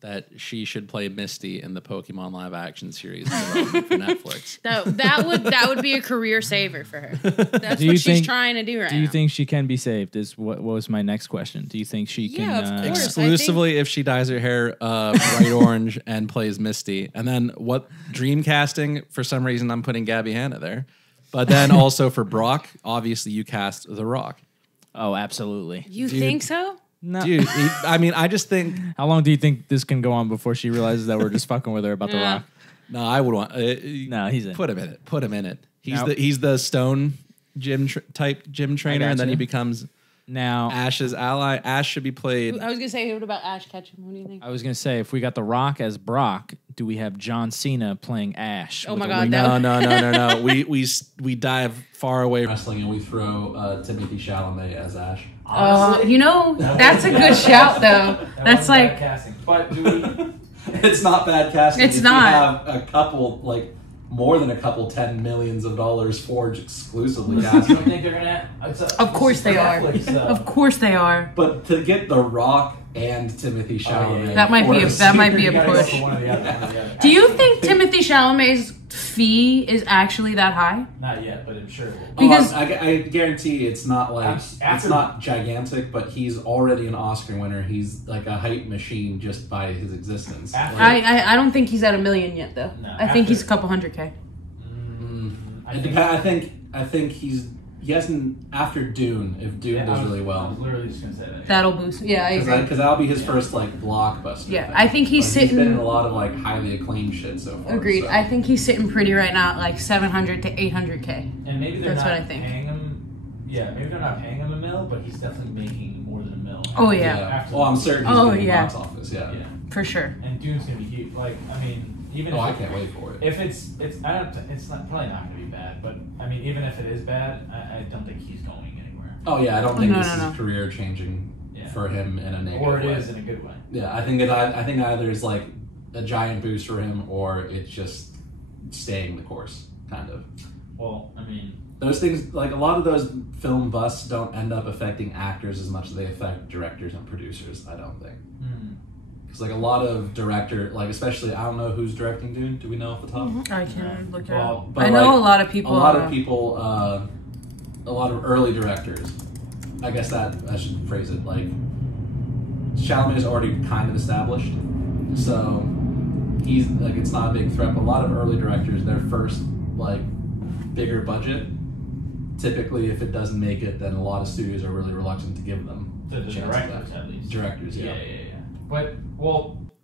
that she should play Misty in the Pokemon live action series for Netflix. That would be a career saver for her. That's what she's trying to do right now. Do you think she can be saved? Is what was my next question. Do you think she can of course. Exclusively if she dyes her hair bright orange and plays Misty. And then what dream casting, for some reason I'm putting Gabby Hanna there. But then also for Brock, obviously you cast The Rock. Oh, absolutely. You think so? No. Dude, I mean, I just think... How long do you think this can go on before she realizes that we're just fucking with her about The Rock? No, I would want... no, he's in. Put him in it. Put him in it. He's the stone type gym trainer, and then he becomes Ash's ally. Ash should be played... I was going to say, what about Ash Ketchum? What do you think? I was going to say, if we got The Rock as Brock, do we have John Cena playing Ash? Oh my God, no. We dive far away from wrestling, and we throw Timothy Chalamet as Ash. You know, that's a good shout, though. That's like... casting. But do we... It's not bad casting. It's not. We have a couple, like, more than a couple $10 million forged exclusively cast. You don't think they're going to... Of course they are. Of course they are. But to get The Rock and Timothy Chalamet... That might be a push. Do you think Timothy Chalamet's fee is actually that high? Not yet, but I'm sure it will. Because I guarantee it's not like it's not gigantic, but he's already an Oscar winner. He's like a hype machine just by his existence. I don't think he's at $1 million yet, though. No, I think he's a couple $100K. I think he hasn't after Dune. If Dune does really well, I was literally just gonna say that. That'll boost. Yeah, I agree. Because that'll be his first like blockbuster. Yeah, I think he's sitting. He's been in a lot of like highly acclaimed shit so far. Agreed. So. I think he's sitting pretty right now at like 700 to 800K. And maybe they're That's not what I think. paying him. Yeah, maybe they're not paying him $1 million, but he's definitely making more than $1 million. Oh yeah. Well, I'm certain he's getting box office. Yeah. For sure. And Dune's gonna be huge. Like, I mean, even if I can't wait for it. If it's not probably not gonna be bad, but I mean, even if it is bad, I don't think he's going anywhere. Oh yeah, I don't think this is career changing for him in a negative way. Or it is in a good way. Yeah, I think either is like a giant boost for him, or it's just staying the course, kind of. Well, I mean, those things, like a lot of those film busts don't end up affecting actors as much as they affect directors and producers, I don't think. Because like a lot of especially, I don't know who's directing Dune. Do we know off the top? I can look it up. But I know a lot of people. A lot of early directors. I guess that I should phrase it like Chalamet is already kind of established, so he's like it's not a big threat. But a lot of early directors, their first like bigger budget, typically if it doesn't make it, then a lot of studios are really reluctant to give them the directors at least. Directors, yeah. But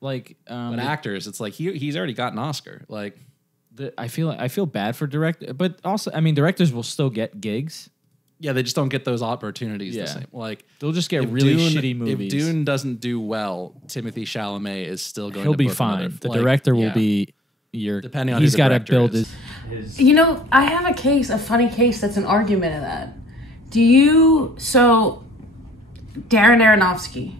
but actors, it's like he's already got an Oscar. Like I feel bad for directors, but also I mean directors will still get gigs. Yeah, they just don't get those opportunities the same. Like they'll just get really shitty movies. If Dune doesn't do well, Timothy Chalamet is still going. He'll to be book fine. The director will be depending on he's got to build his. You know, I have a funny case that's an argument of that. Darren Aronofsky,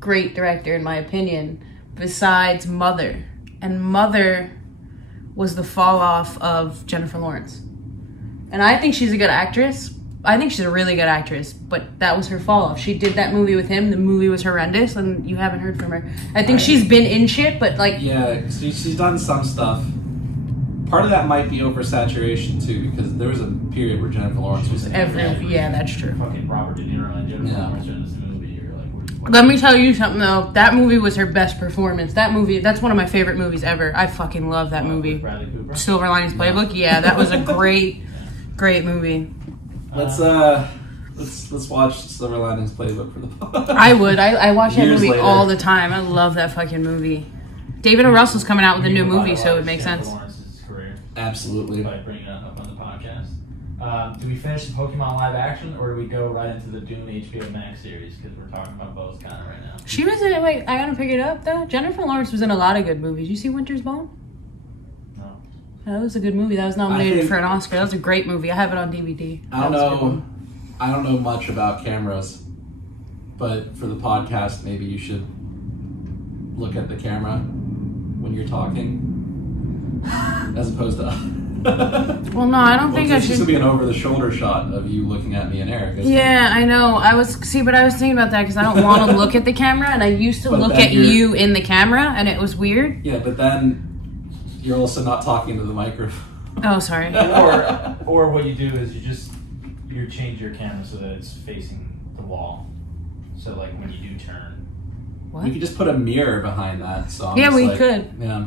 great director in my opinion, besides Mother. And Mother was the fall off of Jennifer Lawrence. And I think she's a good actress. I think she's a really good actress, but that was her fall off. She did that movie with him. The movie was horrendous, and you haven't heard from her. I think she's been in shit, but like... Yeah, she's done some stuff. Part of that might be oversaturation, too, because there was a period where Jennifer Lawrence was in yeah, that's true. Fucking Robert De Niro and Jennifer Lawrence in this movie. You're like, let me tell you something, though. That movie was her best performance. That movie, that's one of my favorite movies ever. I fucking love that movie. Bradley Cooper? Silver Linings Playbook? Yeah, that was a great movie. Let's watch Silver Linings Playbook for the podcast. I would. I watch that movie later. all the time. I love that fucking movie. David O. Russell's coming out with a new movie, so it makes sense. Absolutely. By bringing it up on the podcast. Do we finish the Pokemon live action, or do we go right into the Dune HBO Max series? Because we're talking about both kind of right now. She was in. Wait, I gotta pick it up though. Jennifer Lawrence was in a lot of good movies. You see Winter's Bone? No. That was a good movie. That was nominated for an Oscar. That was a great movie. I have it on DVD. I don't know much about cameras, but for the podcast, maybe you should look at the camera when you're talking, as opposed to Well, no, I don't think I This should. should be an over-the-shoulder shot of you looking at me and Eric. Yeah, I know. But I was thinking about that because I don't want to look at the camera, and I used to But look then at you in the camera, and it was weird. Yeah, but then you're also not talking to the microphone. Oh, sorry. Or what you do is you change your camera so that it's facing the wall. So like when you do turn. What? We could just put a mirror behind that. So I'm Yeah, just we like, could. Yeah.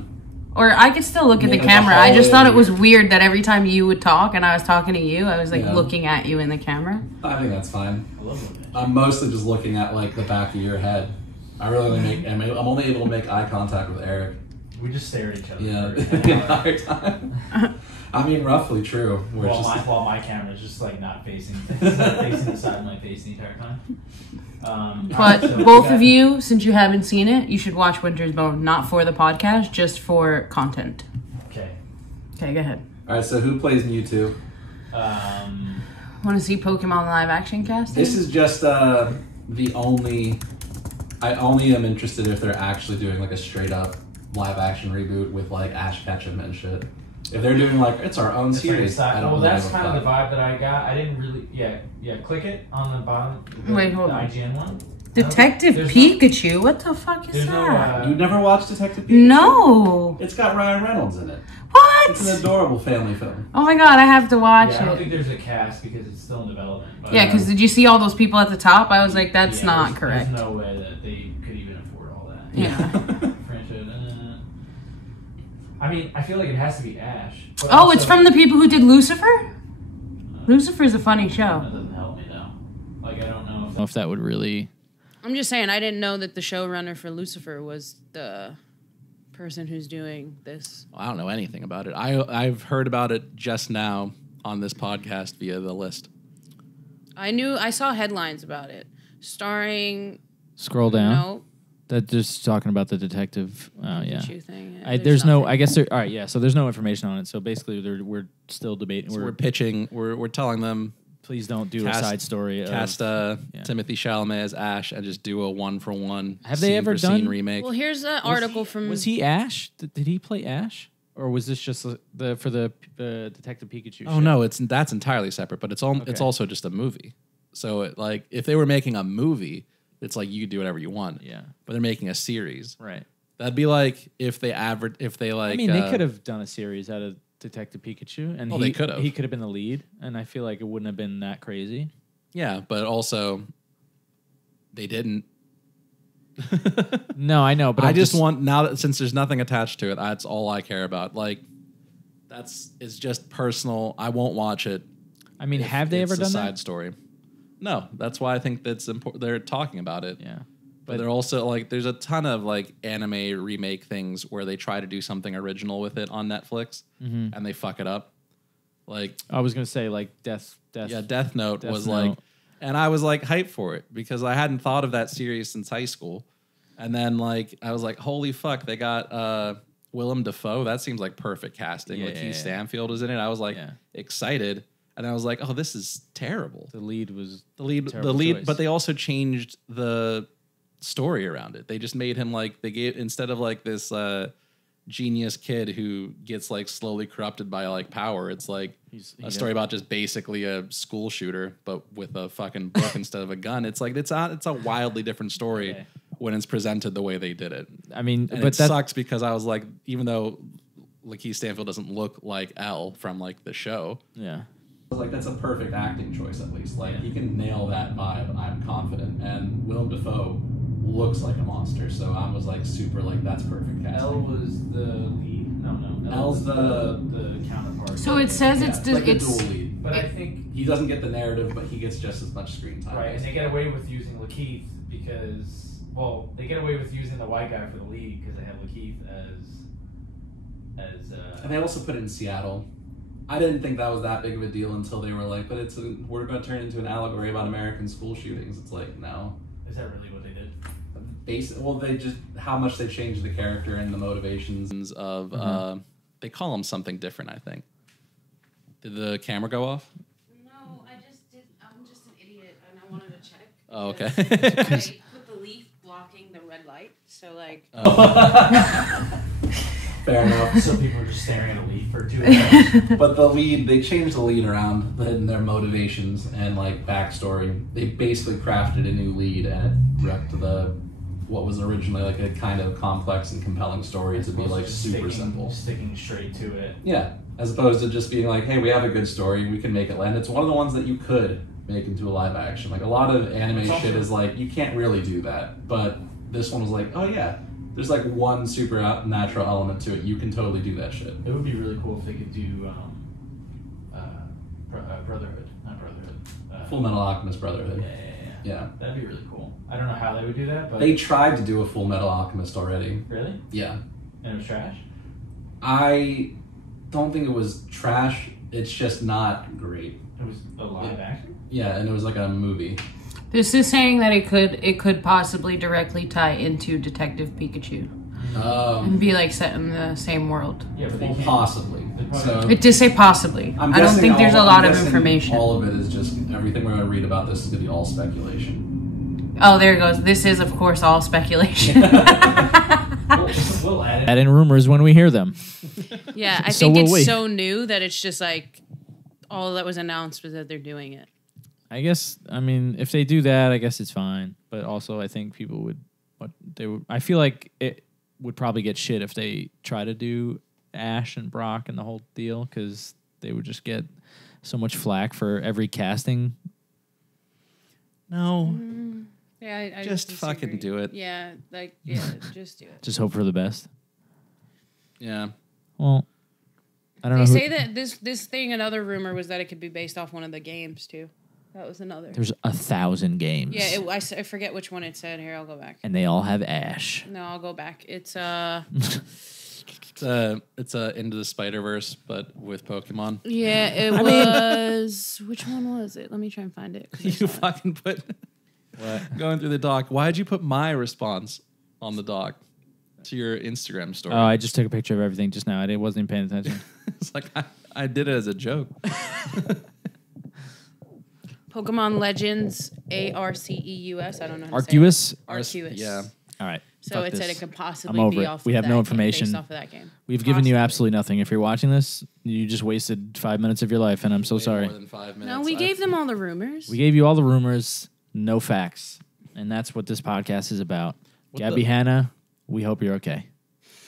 Or I could still look at the Make like a camera. I just hallway thought it was mirror. weird that every time you would talk and I was talking to you, I was like Yeah. looking at you in the camera. I think that's fine. I love looking at you. I'm mostly just looking at like the back of your head. I really only I'm only able to make eye contact with Eric. We just stare at each other. Yeah, for the an hour. entire time. I mean, roughly true. We're While just, my camera's just like not facing, it's not facing the side of my face the entire time. But both of you, since you haven't seen it, you should watch Winter's Bone, not for the podcast, just for content. Okay. Okay, go ahead. all right, so who plays Mewtwo? Want to see Pokemon live action casting? This is just the only. I only am interested if they're actually doing like a straight up live action reboot with like Ash Ketchum and shit. If they're doing like it's our own It's like a series, side- I don't well, really that's give a kind of the fuck. vibe that I got. I didn't really, yeah. Click it on the bottom. Wait, hold the on. IGN one. Detective There's Pikachu? What the fuck is There's no, that? You never watched Detective Pikachu? No. It's got Ryan Reynolds in it. What? It's an adorable family film. Oh my god, I have to watch Yeah, I don't it. think there's a cast because it's still in development. But, Yeah, because did you see all those people at the top? I was like, that's yeah, not there's correct. no way that they could even afford all that. Yeah. Franchise. I mean, I feel like it has to be Ash. But Oh, also- it's from the people who did Lucifer? Lucifer's a funny That show. doesn't help me though. Like I don't know If that would really. I'm just saying, I didn't know that the showrunner for Lucifer was the person who's doing this. I don't know anything about it. I've heard about it just now on this podcast via the list. I saw headlines about it. Starring, Scroll down. no, That just talking about the detective. Oh yeah. Pikachu thing. There's no. nothing. I guess there. All right. Yeah. So there's no information on it. So basically, we're still debating. So we're pitching. We're telling them please don't do cast- a side story. cast yeah. Timothy Chalamet as Ash and just do a 1-for-1. Have they ever scene done- remake? Well, here's an article from. Was he Ash? Did he play Ash? Or was this just the Detective Pikachu? Oh show? no, that's entirely separate. But it's Okay. also just a movie. So if they were making a movie, it's like you could do whatever you want. Yeah. But they're making a series. Right. That'd be like if they I mean, they could have done a series out of Detective Pikachu, and Well, they could have. He could have been the lead, and I feel like it wouldn't have been that crazy. Yeah, but also they didn't. No, I know, but I I'm just want now that since there's nothing attached to it, that's all I care about. Like it's just personal. I won't watch it. I mean, if have they it's ever a done side that? story? No, that's why I think that's important. They're talking about it. Yeah. But they're also like, there's a ton of like anime remake things where they try to do something original with it on Netflix and they fuck it up. Like, I was gonna say like Death. yeah, Death Note Death was Note. like, and I was like hyped for it because I hadn't thought of that series since high school. And then like, I was like, holy fuck, they got Willem Dafoe. That seems like perfect casting. Yeah, Like yeah, Keith yeah. Stanfield is in it. I was like Yeah. excited. And I was like, oh, this is terrible. The lead was The lead, choice. but they also changed the story around it. They just made him like instead of like this genius kid who gets like slowly corrupted by like power. It's like a story about just basically a school shooter, but with a fucking book instead of a gun. It's like it's a wildly different story Okay. when it's presented the way they did it. I mean, And but it that sucks because I was like, even though Lakeith Stanfield doesn't look like L from like the show. yeah. I was like, that's a perfect acting choice, at least. Like, Yeah. he can nail that vibe. I'm confident. And Willem Dafoe looks like a monster, so I was like, super, like, that's perfect casting. L was the lead. No. L's was the counterpart. So it says Yeah, it's like a it's dual lead. But I think He doesn't get the narrative, but he gets just as much screen time. right, and they get away with using Lakeith because they get away with using the white guy for the lead because they have Lakeith as And they also put it in Seattle. I didn't think that was that big of a deal until they were like, but we're going to turn it into an allegory about American school shootings. It's like, no. Is that really what they did? They just how much they changed the character and the motivations of they call him something different. I think. Did the camera go off? No, I just did. I'm just an idiot, and I wanted to check. Oh, okay. I put the leaf blocking the red light, so like. Fair enough. So people are just staring at a lead for 2 hours. But the lead, they changed the lead around in their motivations and like backstory. They basically crafted a new lead and it wrecked what was originally like a kind of complex and compelling story to be like super simple. Sticking straight to it. Yeah, as opposed to just being like, hey, we have a good story, we can make it land. It's one of the ones that you could make into a live action. Like a lot of anime shit is like, you can't really do that. But this one was like, oh yeah, there's like one supernatural element to it. You can totally do that shit. It would be really cool if they could do Brotherhood, not Brotherhood. Full Metal Alchemist Brotherhood. Yeah. That'd be really cool. I don't know how they would do that, but they tried to do a Full Metal Alchemist already. Really? Yeah. And it was trash? I don't think it was trash. It's just not great. It was a live action? Yeah, and it was like a movie. This is saying that it could possibly directly tie into Detective Pikachu and be like set in the same world. Yeah, but they can't. Possibly. So it did say possibly. I don't think there's a lot of information. All of it is just everything we're going to read about this is going to be all speculation. Oh, there it goes. This is, of course, all speculation. We'll add it. Add in rumors when we hear them. Yeah, I So think will it's we. so new that it's just like all that was announced was that they're doing it. I guess, I mean, if they do that, I guess it's fine. But also, I think people would, I feel like it would probably get shit if they try to do Ash and Brock and the whole deal, because they would just get so much flack for every casting. No. Yeah, I Just disagree. fucking do it. Yeah, just do it. Just hope for the best. Yeah. Well, I don't They know. say that this thing, another rumor was that it could be based off one of the games too. That was another. There's 1,000 games. Yeah, I forget which one it said. Here, I'll go back. And they all have Ash. No, I'll go back. It's It's Into the Spider-Verse, but with Pokemon. yeah, it was. Which one was it? Let me try and find it. 'cause I saw You it. fucking put going through the doc. Why'd you put my response on the doc to your Instagram story? Oh, I just took a picture of everything just now. I wasn't even paying attention. It's like I did it as a joke. Pokemon Legends Arceus. I don't know. How to say Arceus? it. Arceus. Yeah. All right. So fuck it said this. it could I'm possibly over be it. off. We of have that no game, information. based off of that game. We've given you Possibly. absolutely nothing. If you're watching this, you just wasted 5 minutes of your life, and I'm so Way sorry. More than 5 minutes. No, we gave them all the rumors. We gave you all the rumors, no facts. And that's what this podcast is about. Gabby Hanna, we hope you're okay.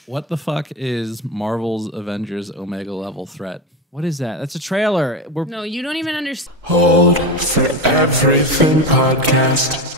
What the fuck is Marvel's Avengers Omega level threat? What is that? That's a trailer. No, you don't even understand. Hold for Everything podcast.